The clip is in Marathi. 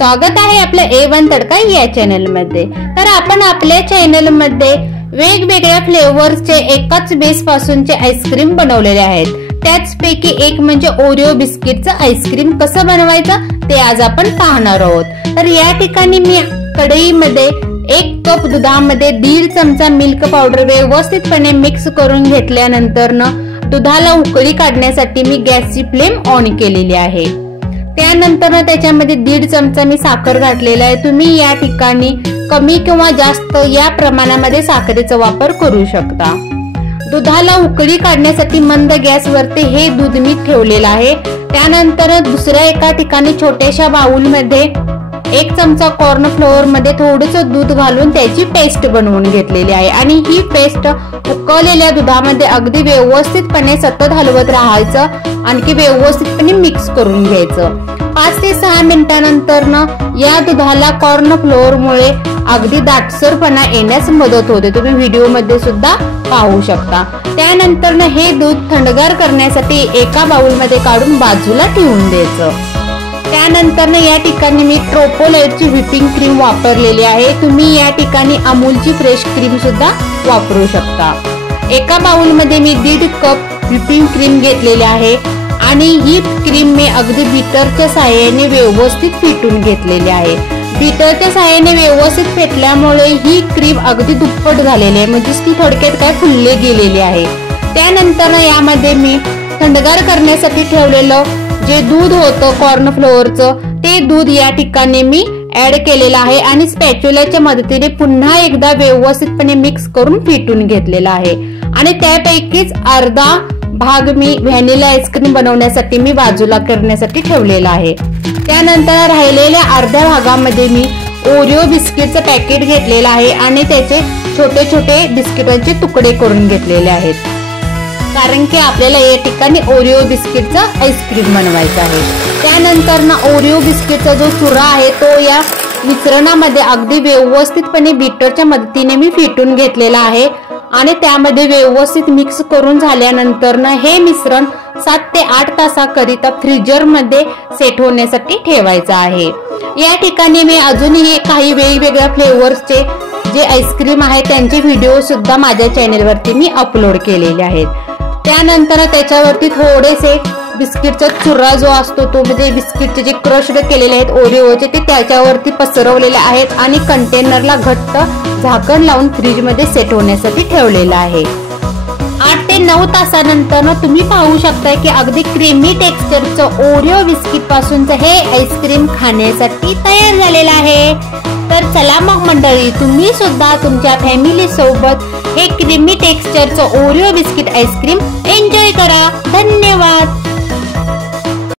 स्वागत आहे आपल्या A1 तडका या चॅनल मध्ये। तर आपण आपल्या चॅनल मध्ये वेगवेगळ्या फ्लेवर्सचे एकाच बेस पासूनचे आईस्क्रीम बनवलेले आहेत। त्याचपैकी एक म्हणजे ओरिओ बिस्किटचं आईस्क्रीम कसं बनवायचं ते आज आपण पाहणार आहोत। तर या ठिकाणी मी कढईमध्ये 1 कप दुधामध्ये 1.5 चमचा मिल्क पावडर व्यवस्थितपणे मिक्स करून घेतल्यानंतर दुधाला उकळी काढण्यासाठी मी गॅसची फ्लेम ऑन केलेली आहे। त्यानंतर त्याच्यामध्ये 1.5 चमचा मी साखर घातलेला आहे। तुम्ही या ठिकाणी कमी किंवा जास्त या प्रमाणामध्ये साखरेचा वापर करू शकता। दुधाला उकळी काढण्यासाठी मंद गॅसवरती हे दूध मी ठेवलेलं आहे। त्यानंतर दुसऱ्या एका ठिकाणी छोट्याशा बाउल मध्ये 1 चमचा कॉर्न फ्लोअर मध्ये थोडंसं दूध घालून त्याची पेस्ट बनवून घेतलेली आहे आणि ही पेस्ट उकळलेल्या दुधामध्ये अगदी व्यवस्थितपणे सतत हलवत राहायचं, आणखी व्यवस्थितपणे मिक्स करून घ्यायचं। 5 ते 6 मिनिटांनंतर या दुधाला कॉर्न फ्लोअर मुळे अगदी दाटसरपणा येण्यास मदत होते। तुम्ही व्हिडिओ मध्ये सुद्धा पाहू शकता। त्यानंतर हे दूध थंडगार करण्यासाठी एका बाउल मध्ये काढून बाजूला ठेवून द्यायचं। त्यानंतर या ठिकाणी मी ट्रोपोलाइटची व्हिपिंग क्रीम वापरलेली आहे। तुम्ही या ठिकाणी अमूलची फ्रेश क्रीम सुद्धा वापरू शकता। एका बाउल मध्ये मी 1.5 कप व्हिपिंग क्रीम घेतलेली आहे आणि ही क्रीम मी अगदी बीटरच्या सहाय्याने व्यवस्थित फेटून घेतलेली आहे। बीटरच्या सहाय्याने व्यवस्थित फेटल्यामुळे ही क्रीम अगदी दुप्पट झालेली आहे, म्हणजे ती थोडक्यात काय फुलले गेलेली आहे। त्यानंतर यामध्ये मी थंडगार करण्यासाठी ठेवलेलं जे दूध होतं कॉर्न फ्लोअरचं ते दूध या ठिकाणी मी ऍड केलेलं आहे आणि स्पॅच्युलाच्या मदतीने पुन्हा एकदा व्यवस्थितपणे मिक्स करून फेटून घेतलेला आहे। आणि त्यापैकीच अर्धा भाग मी व्हॅनिला आईस्क्रीम बनवण्यासाठी मी बाजूला करण्यासाठी ठेवलेला आहे। त्यानंतर राहिलेल्या अर्ध्या भागामध्ये मी ओरिओ बिस्किटचं पॅकेट घेतलेलं आहे आणि त्याचे छोटे छोटे बिस्किटांचे तुकडे करून घेतलेले आहेत, कारण की आपल्याला या ठिकाणी ओरिओ बिस्किटचं आईस्क्रीम बनवायचं आहे। त्यानंतर ओरिओ बिस्किटचा जो चुरा आहे तो या मिश्रणामध्ये अगदी व्यवस्थितपणे बीटरच्या मदतीने मी फेटून घेतलेला आहे आणि त्यामध्ये व्यवस्थित मिक्स करून झाल्यानंतर हे मिश्रण 7 ते 8 तासाकरिता फ्रीजर मध्ये सेट होण्यासाठी ठेवायचं आहे। या ठिकाणी मी अजूनही काही वेगवेगळ्या फ्लेवर्सचे जे आईस्क्रीम आहे त्यांचे व्हिडिओ सुद्धा माझ्या चॅनल वरती मी अपलोड केलेले आहेत। त्यानंतर त्याच्यावरती थोडेसे बिस्किटचा चुरा जो असतो तो म्हणजे बिस्किटचे जे क्रश केलेले आहेत ओरिओचे ते त्याच्यावरती पसरवलेले आहेत आणि कंटेनरला घट्ट झाकण लावून फ्रीज मध्ये सेट होण्यासाठी ठेवलेलं आहे। 8 ते 9 तासानंतर तुम्ही पाहू शकता की अगदी क्रीमी टेक्स्चरचं ओरिओ बिस्किट पासूनचं हे आईस्क्रीम खाण्यासाठी तयार झालेलं आहे। तर चला मग मंडळी, तुम्ही सुद्धा तुमच्या फॅमिली सोबत हे क्रीमी टेक्स्चरचं ओरिओ बिस्किट आईस्क्रीम एन्जॉय करा। धन्यवाद।